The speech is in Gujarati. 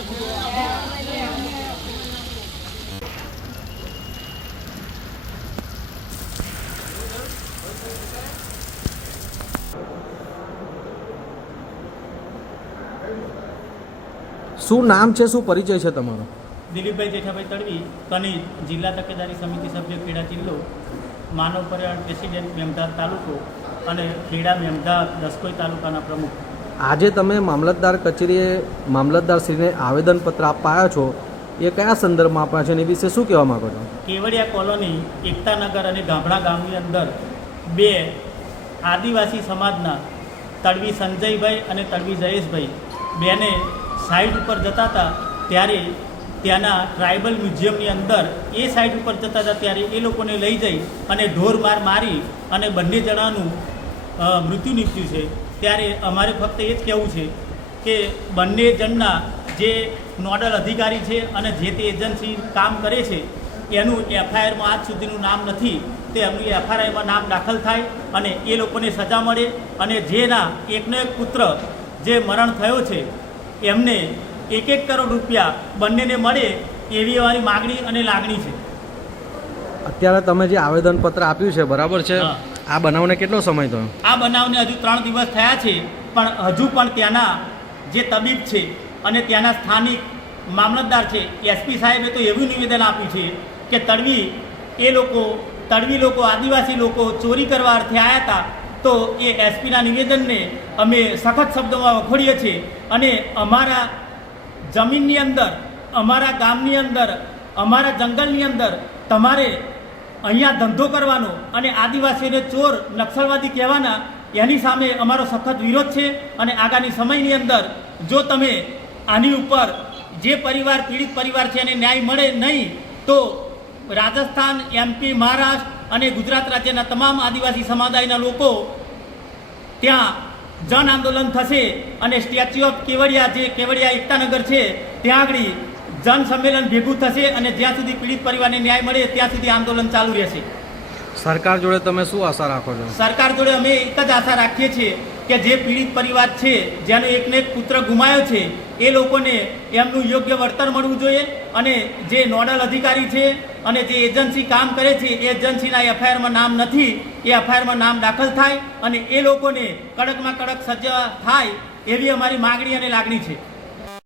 શું નામ છે, શું પરિચય છે તમારો? દિલીપભાઈ જેઠાભાઈ તડવી કની જિલ્લા તકેદારી સમિતિ સભ્ય ખેડા જિલ્લો, માનવ પર્યાવરણ પ્રેસિડેન્ટ મેમધાર તાલુકો અને ખેડા મેમદાદ દસકોઈ તાલુકાના પ્રમુખ. આજે તમે મામલતદાર કચેરીએ મામલતદારશ્રીને આવેદનપત્ર આપવા આવ્યા છો, એ કયા સંદર્ભમાં આપ્યા છે એની વિશે શું કહેવા માગો છો? કેવડિયા કોલોની એકતાનગર અને ગામડા ગામની અંદર બે આદિવાસી સમાજના તડવી સંજયભાઈ અને તડવી જયેશભાઈ બેને સાઈડ ઉપર જતા હતા ત્યારે ત્યાંના ટ્રાઇબલ મ્યુઝિયમની અંદર એ સાઈડ ઉપર જતા હતા ત્યારે એ લોકોને લઈ જઈ અને ઢોર માર મારી અને બંને જણાનું મૃત્યુ નીપજ્યું છે. ત્યારે અમારે ફક્ત એ જ કહેવું છે કે બંને જણના જે નોડલ અધિકારી છે અને જે તે એજન્સી કામ કરે છે એનું એફઆઈઆરમાં આજ સુધીનું નામ નથી. તે એમનું એફઆઈઆરમાં નામ દાખલ થાય અને એ લોકોને સજા મળે અને જેના એકનો એક પુત્ર જે મરણ થયો છે એમને એક એક કરોડ રૂપિયા બંનેને મળે એવી અમારી માગણી અને લાગણી છે. અત્યારે તમે જે આવેદનપત્ર આપ્યું છે બરાબર છે. આ બનાવને કેટલો સમય થયો? આ બનાવને હજુ ત્રણ દિવસ થયા છે, પણ હજુ પણ ત્યાંના જે તબીબ છે અને ત્યાંના સ્થાનિક મામલતદાર છે એસપી સાહેબે તો એવું નિવેદન આપ્યું છે કે તડવી એ લોકો, તડવી લોકો, આદિવાસી લોકો ચોરી કરવા અર્થે આવ્યા હતા, તો એ એસપીના નિવેદનને અમે સખત શબ્દોમાં વખોડીએ છીએ. અને અમારા જમીનની અંદર, અમારા ગામની અંદર, અમારા જંગલની અંદર તમારે અહીંયા ધંધો કરવાનો અને આદિવાસીઓને ચોર, નક્સલવાદી કહેવાના, એની સામે અમારો સખત વિરોધ છે અને આગામી સમયની અંદર જો તમે આની ઉપર જે પરિવાર, પીડિત પરિવાર છે એને ન્યાય મળે નહીં, તો રાજસ્થાન એમપી મહારાષ્ટ્ર અને ગુજરાત રાજ્યના તમામ આદિવાસી સમુદાયના લોકો ત્યાં જન આંદોલન થશે અને સ્ટેચ્યુ ઓફ કેવડિયા, જે કેવડિયા એકતાનગર છે, ત્યાં આગળ જન સંમેલન ભેગું થશે અને જ્યાં સુધી પીડિત પરિવારને ન્યાય મળે ત્યાં સુધી આંદોલન ચાલુ રહેશે. સરકાર જોડે તમે શું આશા રાખો છો? સરકાર જોડે અમે એક જ આશા રાખીએ છીએ કે જે પીડિત પરિવાર છે જેનો એકને એક પુત્ર ગુમાયો છે એ લોકોને એમનું યોગ્ય વળતર મળવું જોઈએ અને જે નોડલ અધિકારી છે અને જે એજન્સી કામ કરે છે એ એજન્સીના એફઆઈઆરમાં નામ નથી એ એફઆઈઆરમાં નામ દાખલ થાય અને એ લોકોને કડકમાં કડક સજા થાય એવી અમારી માગણી અને લાગણી છે.